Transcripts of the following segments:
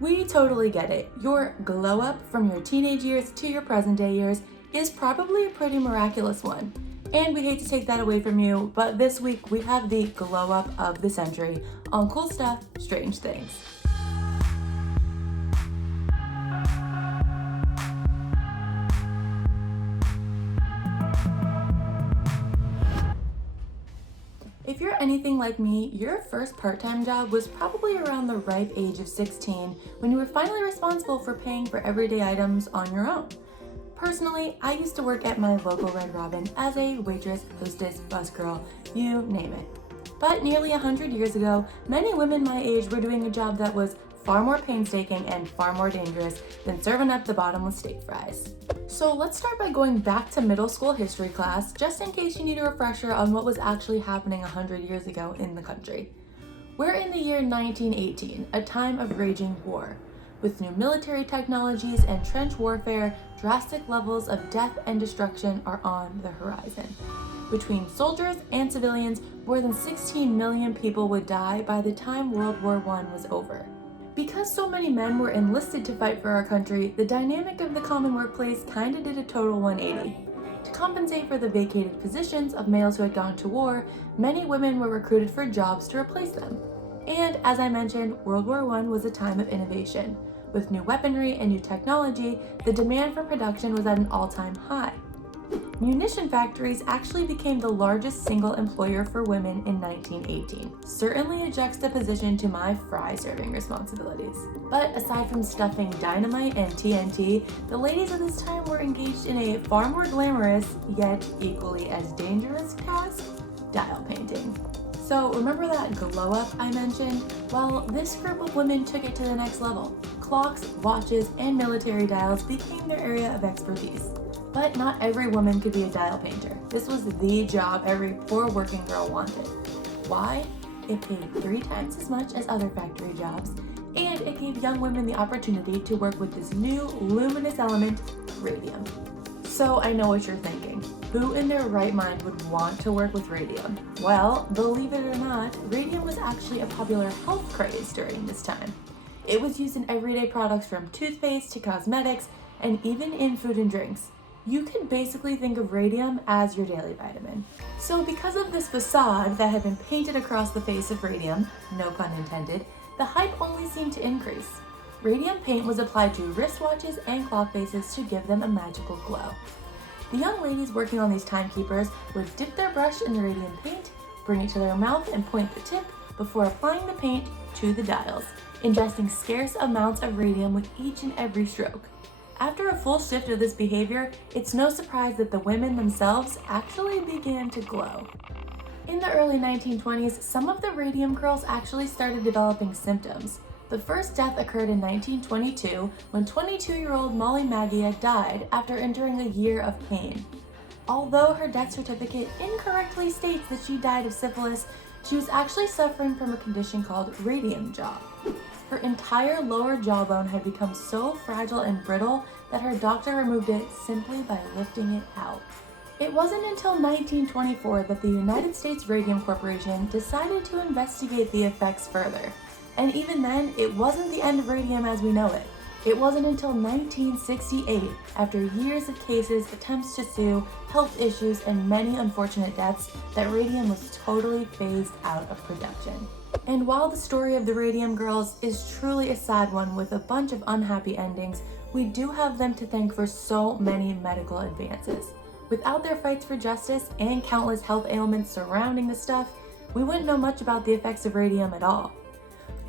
We totally get it. Your glow up from your teenage years to your present day years is probably a pretty miraculous one. And we hate to take that away from you, but this week we have the glow up of the century on cool stuff, strange things. If you're anything like me, your first part-time job was probably around the ripe age of 16 when you were finally responsible for paying for everyday items on your own. Personally, I used to work at my local Red Robin as a waitress, hostess, busgirl, you name it. But nearly 100 years ago, many women my age were doing a job that was far more painstaking and far more dangerous than serving up the bottomless steak fries. So let's start by going back to middle school history class, just in case you need a refresher on what was actually happening 100 years ago in the country. We're in the year 1918, a time of raging war. With new military technologies and trench warfare, drastic levels of death and destruction are on the horizon. Between soldiers and civilians, more than 16 million people would die by the time World War I was over. Because so many men were enlisted to fight for our country, the dynamic of the common workplace kinda did a total 180. To compensate for the vacated positions of males who had gone to war, many women were recruited for jobs to replace them. And as I mentioned, World War I was a time of innovation. With new weaponry and new technology, the demand for production was at an all-time high. Munition factories actually became the largest single employer for women in 1918. Certainly a juxtaposition to my fry serving responsibilities. But aside from stuffing dynamite and TNT, the ladies of this time were engaged in a far more glamorous, yet equally as dangerous task, dial painting. So remember that glow up I mentioned? Well, this group of women took it to the next level. Clocks, watches, and military dials became their area of expertise. But not every woman could be a dial painter. This was the job every poor working girl wanted. Why? It paid 3 times as much as other factory jobs, and it gave young women the opportunity to work with this new luminous element, radium. So I know what you're thinking. Who in their right mind would want to work with radium? Well, believe it or not, radium was actually a popular health craze during this time. It was used in everyday products from toothpaste to cosmetics, and even in food and drinks. You can basically think of radium as your daily vitamin. So because of this facade that had been painted across the face of radium, no pun intended, the hype only seemed to increase. Radium paint was applied to wristwatches and clock faces to give them a magical glow. The young ladies working on these timekeepers would dip their brush in the radium paint, bring it to their mouth and point the tip before applying the paint to the dials, ingesting scarce amounts of radium with each and every stroke. After a full shift of this behavior, it's no surprise that the women themselves actually began to glow. In the early 1920s, some of the radium girls actually started developing symptoms. The first death occurred in 1922 when 22-year-old Molly Maggia died after enduring a year of pain. Although her death certificate incorrectly states that she died of syphilis, she was actually suffering from a condition called radium jaw. Her entire lower jawbone had become so fragile and brittle that her doctor removed it simply by lifting it out. It wasn't until 1924 that the United States Radium Corporation decided to investigate the effects further. And even then, it wasn't the end of radium as we know it. It wasn't until 1968, after years of cases, attempts to sue, health issues, and many unfortunate deaths, that radium was totally phased out of production. And while the story of the Radium Girls is truly a sad one with a bunch of unhappy endings, we do have them to thank for so many medical advances. Without their fights for justice and countless health ailments surrounding the stuff, we wouldn't know much about the effects of radium at all.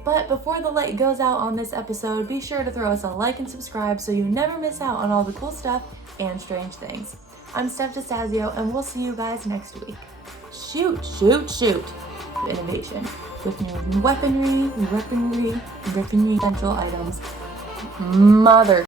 But before the light goes out on this episode, be sure to throw us a like and subscribe so you never miss out on all the cool stuff and strange things. I'm Steph DeStazio, and we'll see you guys next week. Shoot! Innovation. With new weaponry, essential items. Mother